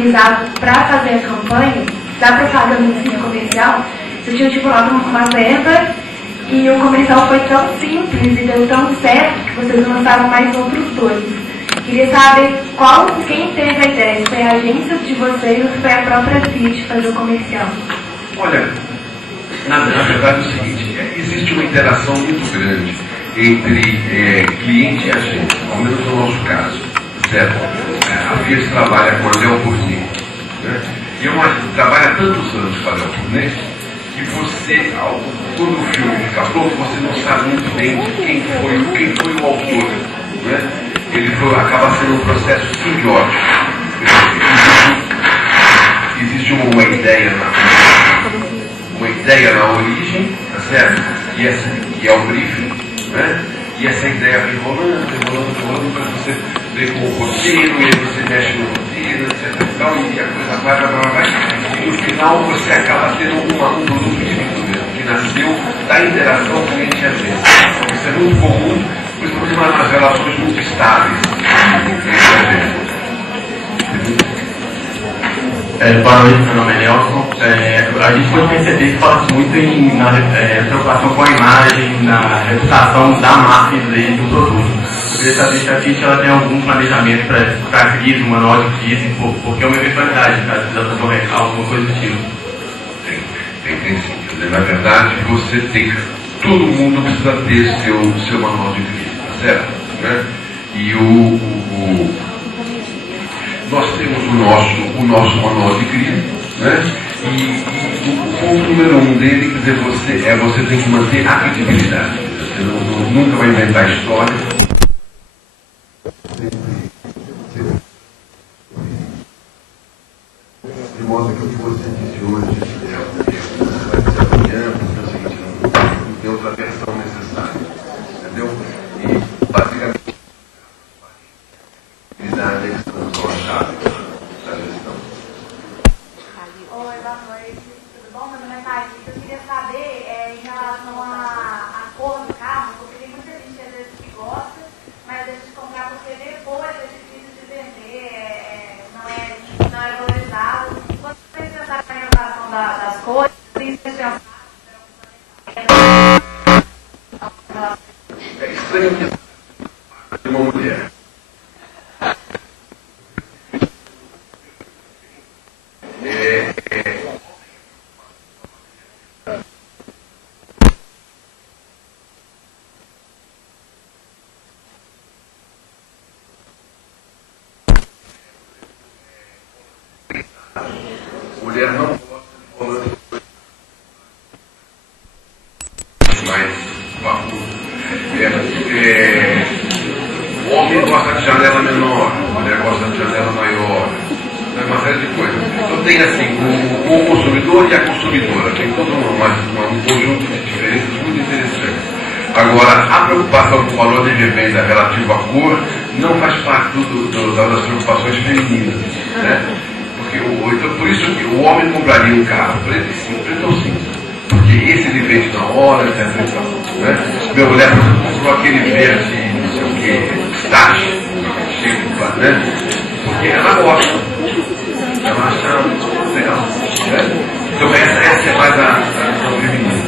disponibilizado para fazer a campanha da propaganda no fim comercial, você tinha estipulado uma verba e o comercial foi tão simples e deu tão certo que vocês lançaram mais outros dois. Queria saber quem teve a ideia, se foi a agência de vocês ou se foi a própria CIT fazer o comercial. Olha, na verdade é o seguinte, existe uma interação muito grande entre cliente e agente, ao menos no nosso caso, certo? A Fiat trabalha com a Léo Burnet, né? E trabalha há tantos anos com a Léo Burnet que você, quando o filme fica pronto, você não sabe muito bem quem foi o autor, né? Acaba sendo um processo simbiótico. Existe uma ideia na origem, tá certo? E é o briefing, né? E essa ideia vem rolando para você ver com o roteiro, e aí você mexe no roteiro, etc. E a coisa vai. E no final você acaba tendo um produto que nasceu da interação cliente-agente. Isso é muito comum, principalmente nas relações muito estáveis. Boa noite, meu nome é Nelson. A gente pode perceber que fala-se muito na preocupação com a imagem, na reputação da marca e do produto. Eu queria saber se a FIT tem algum planejamento para a crise, uma nova crise, porque é uma eventualidade, caso precisa fazer alguma coisa do tipo. Tem sim. Quer dizer, na verdade, você tem. Todo mundo precisa ter seu manual de crise, tá certo? Né? E nós temos o nosso manual de crise, né? E o ponto número 1 dele, quer dizer, você tem que manter a credibilidade. Você nunca vai inventar história. De modo que o que você disse hoje amanhã, porque é o seguinte, não tem outra versão necessária. Entendeu? E basicamente Oi, boa noite. Tudo bom? Meu nome é Thaís. Eu queria saber, em relação à cor do carro, porque tem muita gente às vezes que gosta, mas deixa de comprar porque depois é difícil de vender, não é valorizado. Quando vocês pensaram na inovação das cores, vocês pensaram é estranho que uma mulher mulher não gosta de colando mais barulho. O homem gosta de janela menor, a mulher gosta de janela maior. É uma série de coisas. Então tem assim, o consumidor e a consumidora. Tem todo um conjunto de diferenças muito interessantes. Agora, a preocupação com o valor de revenda relativo à cor não faz parte das preocupações femininas, né? Então, por isso que o homem compraria um carro preto ou cinza. Porque esse ele vende na hora, etc. Né? Minha mulher, por exemplo, comprou aquele verde, não sei o que, taxa, né? Porque ela gosta. Ela acha legal. Né? Então essa é mais a visão feminina.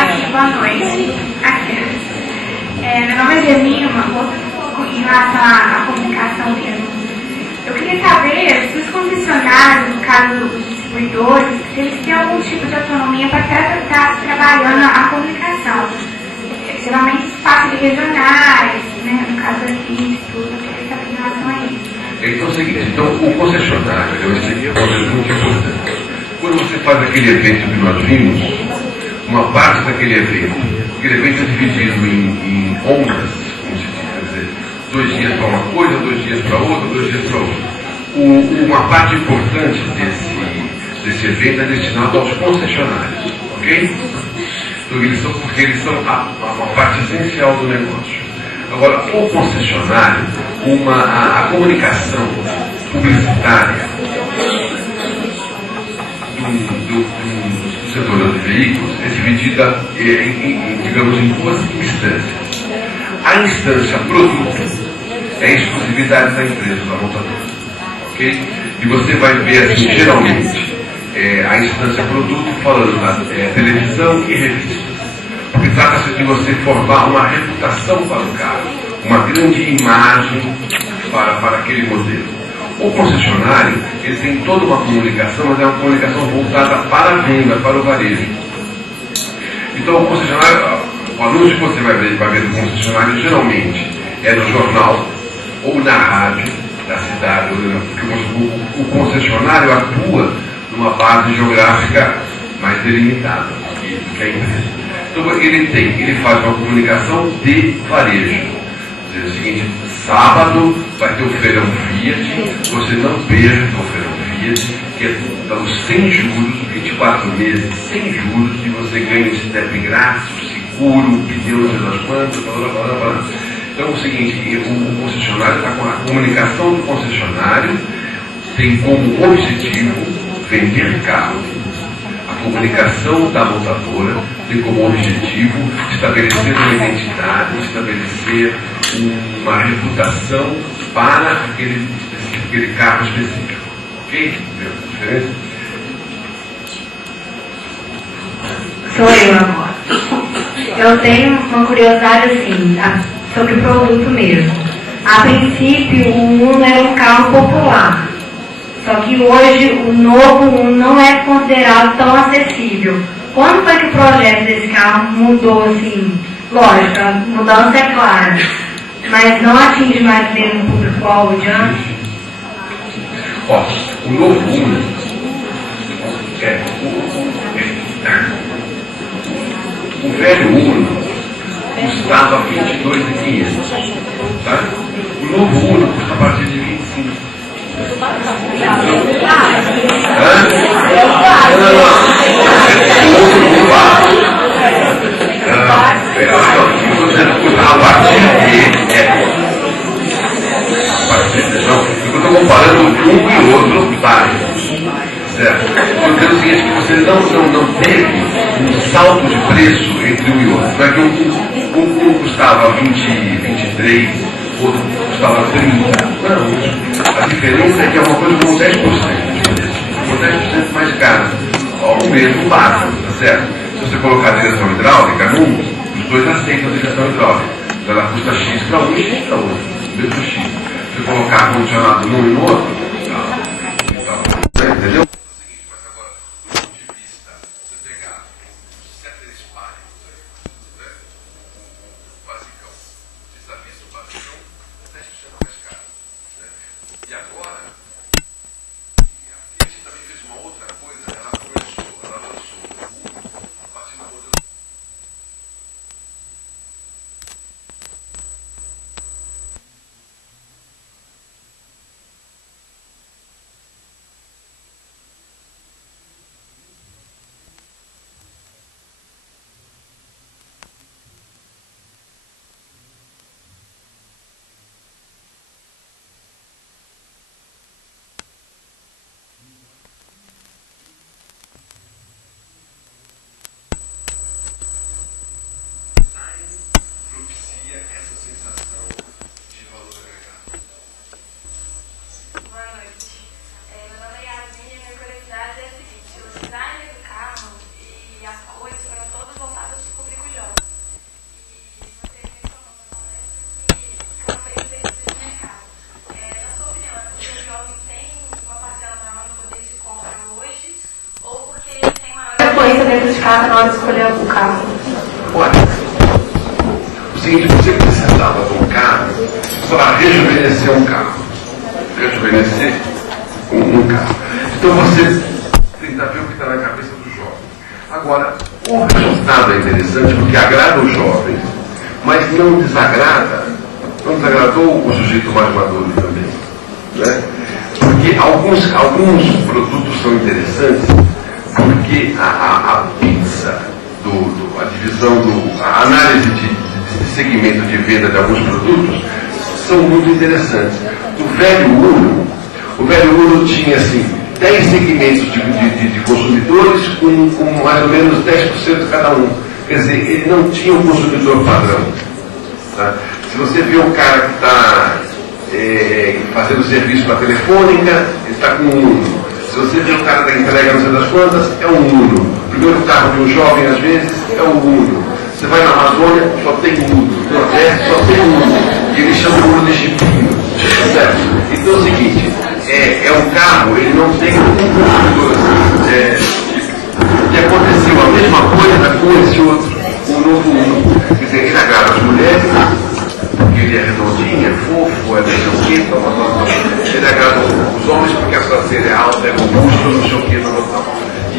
Aqui, boa noite. Meu nome é Gemima, em relação à comunicação mesmo. Eu queria saber se os concessionários, no caso dos distribuidores, se eles têm algum tipo de autonomia para estar trabalhando a comunicação. Geralmente espaços regionais, né? No caso aqui, tudo, eu queria saber em relação a isso. Então é o seguinte, o concessionário, esse aqui é uma coisa muito importante. Quando você faz aquele evento que nós vimos, uma parte daquele evento é dividido em ondas, como se diz, quer dizer, 2 dias para uma coisa, 2 dias para outra, 2 dias para outra. Uma parte importante desse evento é destinada aos concessionários, ok? Então, porque eles são uma parte essencial do negócio. Agora, o concessionário, a comunicação publicitária do setor de veículos é dividida, digamos, em 2 instâncias. A instância produto, é exclusividade da empresa, da montadora. Ok? E você vai ver, assim, geralmente, a instância produto falando da televisão e revistas. Porque trata-se de você formar uma reputação para o carro, uma grande imagem para aquele modelo. O concessionário, ele tem toda uma comunicação, mas é uma comunicação voltada para a venda, para o varejo. Então o concessionário, o anúncio que você vai ver do concessionário geralmente é no jornal ou na rádio da cidade, porque o concessionário atua numa base geográfica mais delimitada do que a empresa. Então ele faz uma comunicação de varejo. Dizer o seguinte, sábado vai ter o feirão Fiat, você não perca o feirão Fiat, que é sem juros, 24 meses sem juros, e você ganha um step grátis, seguro, um pneu, não sei das quantas, blá, blá, blá, blá. Então é o seguinte, o concessionário está com a comunicação do concessionário, tem como objetivo vender carro. A comunicação da montadora tem como objetivo estabelecer uma identidade, estabelecer uma reputação para aquele carro específico. Ok? Viu a diferença? Sou eu agora. Eu tenho uma curiosidade assim, sobre o produto mesmo. A princípio, o Uno era um carro popular. Só que hoje o novo Uno não é considerado tão acessível. Quando foi que o projeto desse carro mudou assim? Lógico, a mudança é clara, mas não atinge mais o mesmo público-alvo de antes? Ó, o novo Uno o velho Uno custava 22.500, tá? O novo Uno custa a partir de 25. Eu estou comparando um e outro bairro, certo? Eu quero o seguinte, que você não teve um salto de preço entre um e outro. Não é que um custava 23, outro custava 30. Não, a diferença é que é uma coisa como 10% de preço, com 10% mais caro. O mesmo básico, tá certo? Se você colocar a direção hidráulica num, os dois aceitam a direção hidráulica. Então ela custa X para um e X para outro, mesmo X. Se você colocar ar-condicionado num e no outro, entendeu? Na hora de escolher o carro. Olha, o seguinte, você precisava de um carro para rejuvenescer um carro. Rejuvenescer um carro. Então você tenta ver o que está na cabeça do jovem. Agora, o resultado é interessante porque agrada os jovens, mas não desagradou o sujeito mais maduro também. Né? Porque alguns produtos são interessantes porque a pizza, a divisão, a análise de segmento de venda de alguns produtos são muito interessantes. O velho Uno tinha assim 10 segmentos de consumidores com mais ou menos 10% cada um. Quer dizer, ele não tinha um consumidor padrão. Tá? Se você vê um cara que está fazendo serviço para telefônica, ele está com um Uno. Se você vê o cara da entrega não sei das quantas, é um Uno. O primeiro carro de um jovem, às vezes, é um Uno. Você vai na Amazônia, só tem Uno. No Nordeste, só tem Uno. E eles chamam o Uno de jipinho. Certo? Então é o seguinte, é um carro, ele não tem um consumidor assim. Que aconteceu a mesma coisa com esse outro, o novo Uno. Quer dizer, ele agrada as mulheres, porque ele é redondinho, é fofo, é não sei o quê, ele agrada os homens porque a traseira é alta, é robusto, não sei o quê,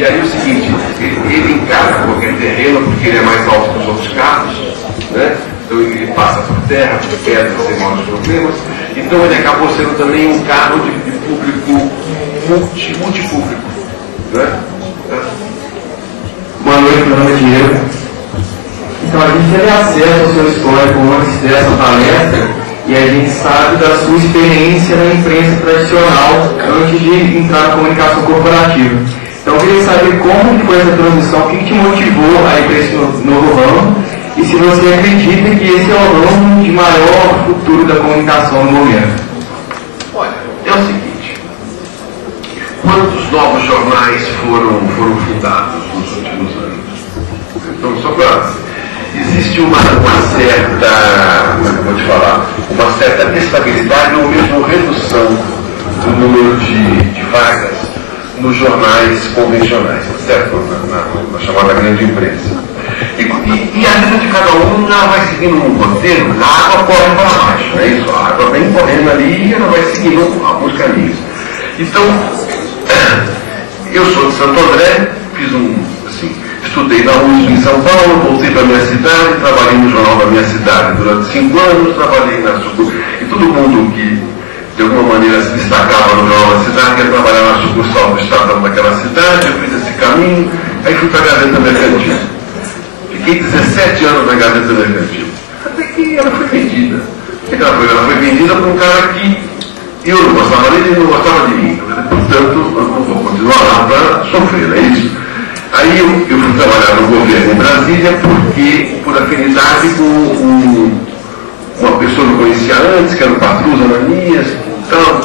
E aí o seguinte, ele encara qualquer terreno porque ele é mais alto que os outros carros, né? Então ele passa por terra, por pedra, sem maiores problemas. Então ele acabou sendo também um carro de público multipúblico, né? Boa noite, meu nome é Diego. Então a gente teve acesso ao seu histórico antes dessa palestra e a gente sabe da sua experiência na imprensa tradicional antes de entrar na comunicação corporativa. Então eu queria saber como que foi essa transição, o que te motivou a ir para esse novo ramo e se você acredita que esse é o ramo de maior futuro da comunicação no momento. Olha, é o seguinte, quantos novos jornais foram fundados nos últimos anos? Então, só para... Existe uma certa, como é que eu vou te falar, uma certa estabilidade ou mesmo redução do número de vagas nos jornais convencionais, certo? Na chamada grande imprensa. E a vida de cada um ela vai seguindo um roteiro, a água corre para baixo, não é isso? A água vem correndo ali e ela vai seguindo alguns caminhos. Então, eu sou de Santo André, estudei na USP em São Paulo, voltei para a minha cidade, trabalhei no jornal da minha cidade durante 5 anos, trabalhei na sucursal. E todo mundo que de alguma maneira se destacava no jornal da cidade ia trabalhar na sucursal do Estado daquela cidade, eu fiz esse caminho, aí fui para a Gazeta Mercantil. Fiquei 17 anos na Gazeta Mercantil. Até que ela foi vendida. Ela foi vendida por um cara que eu não gostava dele e ele não gostava de mim. Portanto, eu não vou continuar lá para sofrer, é isso. Aí eu fui trabalhar no governo em Brasília porque, por afinidade com uma pessoa que eu conhecia antes, que era o Patrus Ananias, então,